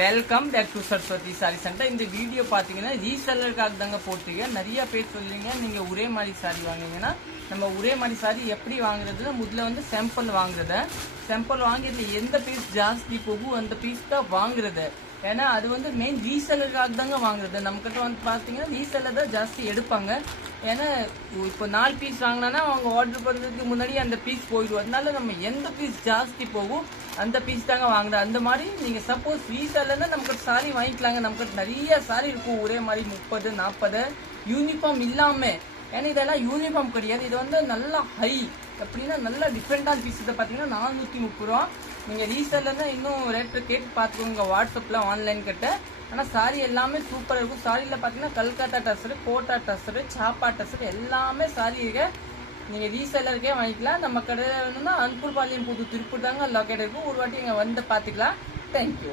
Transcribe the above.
Welcome back to Saraswathi sari center. இந்த video பார்த்தீங்கன்னா ரீசெல்லருக்காக தாங்க போட்டிருக்கேன். நிறைய பேர் சொல்லுங்க நீங்கள் ஒரே மாதிரி சாரி வாங்குனீங்கன்னா நம்ம ஒரே மாதிரி சாரி எப்படி வாங்குறதுன்னா முதல்ல வந்து சாம்பிள் வாங்குறது எந்த பீஸ் ஜாஸ்தி போகும் அந்த பீஸ் தான் வாங்குறது. ஏன்னா அது வந்து மெயின் ரீசெல்லருக்காக தாங்க வாங்குறது. நம்மக்கிட்ட வந்து பார்த்தீங்கன்னா ரீசெல்லர் தான் ஜாஸ்தி எடுப்பாங்க. ஏன்னா இப்போ 4 பீஸ் வாங்கினா அவங்க ஆர்டர் பண்ணுறதுக்கு முன்னாடி அந்த பீஸ் போயிடும். அதனால நம்ம எந்த பீஸ் ஜாஸ்தி போகும் அந்த பீஸ் தாங்க வாங்குறது. அந்த மாதிரி நீங்கள் சப்போஸ் ரீசெல்லர்னா நமக்கு சாரி வாங்கிக்கலாங்க. நமக்கு நிறைய சாரி இருக்கும் ஒரே மாதிரி 30, 40 யூனிஃபார்ம் இல்லாமல். ஏன்னா இதெல்லாம் யூனிஃபார்ம் கிடையாது. இது வந்து நல்லா ஹை அப்படின்னா நல்லா டிஃப்ரெண்டான பீஸ். இதை பார்த்தீங்கன்னா 430 ரூபா. நீங்கள் ரீசெல்லர்னா இன்னும் ரேட்டு கேட்டு பார்த்துக்கோங்க வாட்ஸ்அப்பில் ஆன்லைன் கிட்ட. ஆனால் சாரி எல்லாமே சூப்பராக இருக்கும். சாரியில் பார்த்தீங்கன்னா கல்கத்தா டசரு, கோட்டா டசரு, சாப்பா டசரு எல்லாமே சாரி இருக்கு. நீங்கள் ரீசெல்லருக்கே வாங்கிக்கலாம். நம்ம கடை வேணும்னா அன்பூர் பாளையம் புது திருப்பூர் தாங்க லொக்கேட் இருக்கும். ஒரு வாட்டி இங்கே வந்து பார்த்துக்கலாம். தேங்க்யூ.